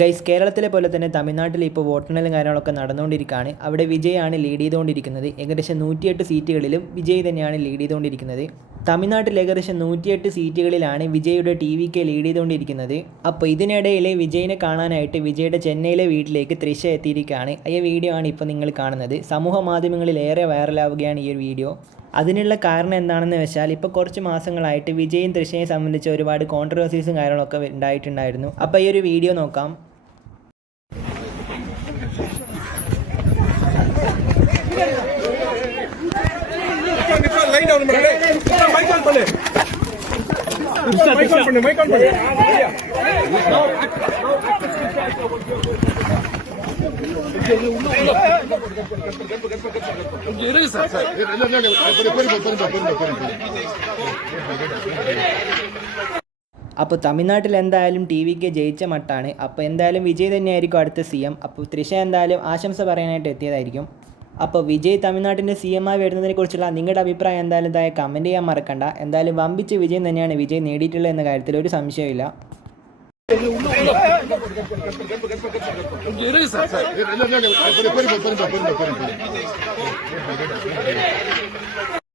Guys, കേരളത്തിലെ പോലെ തന്നെ തമിഴ്നാട്ടിൽ ഇപ്പോൾ വോട്ടെണ്ണലും കാര്യങ്ങളൊക്കെ നടന്നുകൊണ്ടിരിക്കുകയാണ്. അവിടെ വിജയാണ് ലീഡ് ചെയ്തുകൊണ്ടിരിക്കുന്നത്. ഏകദേശം 108 സീറ്റുകളിലും വിജയ് തന്നെയാണ് ലീഡ് ചെയ്തുകൊണ്ടിരിക്കുന്നത്. തമിഴ്നാട്ടിൽ ഏകദേശം 108 സീറ്റുകളിലാണ് വിജയുടെ TVK ലീഡ് ചെയ്തുകൊണ്ടിരിക്കുന്നത്. അപ്പോൾ ഇതിനിടയിൽ വിജയിനെ കാണാനായിട്ട് വിജയുടെ ചെന്നൈയിലെ വീട്ടിലേക്ക് തൃഷ എത്തിയിരിക്കുകയാണ്. ഈ വീഡിയോ ആണ് ഇപ്പോൾ നിങ്ങൾ കാണുന്നത്. സമൂഹ മാധ്യമങ്ങളിൽ ഏറെ വൈറലാവുകയാണ് ഈ ഒരു വീഡിയോ. അതിനുള്ള കാരണം എന്താണെന്ന് വെച്ചാൽ ഇപ്പോൾ കുറച്ച് മാസങ്ങളായിട്ട് വിജയും തൃഷയെ സംബന്ധിച്ച് ഒരുപാട് കോൺട്രവേഴ്സീസും കാര്യങ്ങളൊക്കെ ഉണ്ടായിട്ടുണ്ടായിരുന്നു. അപ്പോൾ ഈ ഒരു വീഡിയോ നോക്കാം. അപ്പോൾ തമിഴ്നാട്ടിൽ എന്തായാലും TVK ജയിച്ച മട്ടാണ്. അപ്പോൾ എന്തായാലും വിജയ് തന്നെയായിരിക്കും അടുത്ത CM. അപ്പോൾ തൃഷ എന്തായാലും ആശംസ പറയാനായിട്ട് എത്തിയതായിരിക്കും. അപ്പോൾ വിജയ് തമിഴ്നാട്ടിൻ്റെ CM ആയി വരുന്നതിനെക്കുറിച്ചുള്ള നിങ്ങളുടെ അഭിപ്രായം എന്തായാലും കമൻറ്റ് ചെയ്യാൻ മറക്കണ്ട. എന്തായാലും വമ്പിച്ച വിജയം തന്നെയാണ് വിജയ് നേടിയിട്ടുള്ളത് എന്ന കാര്യത്തിൽ ഒരു സംശയമില്ല.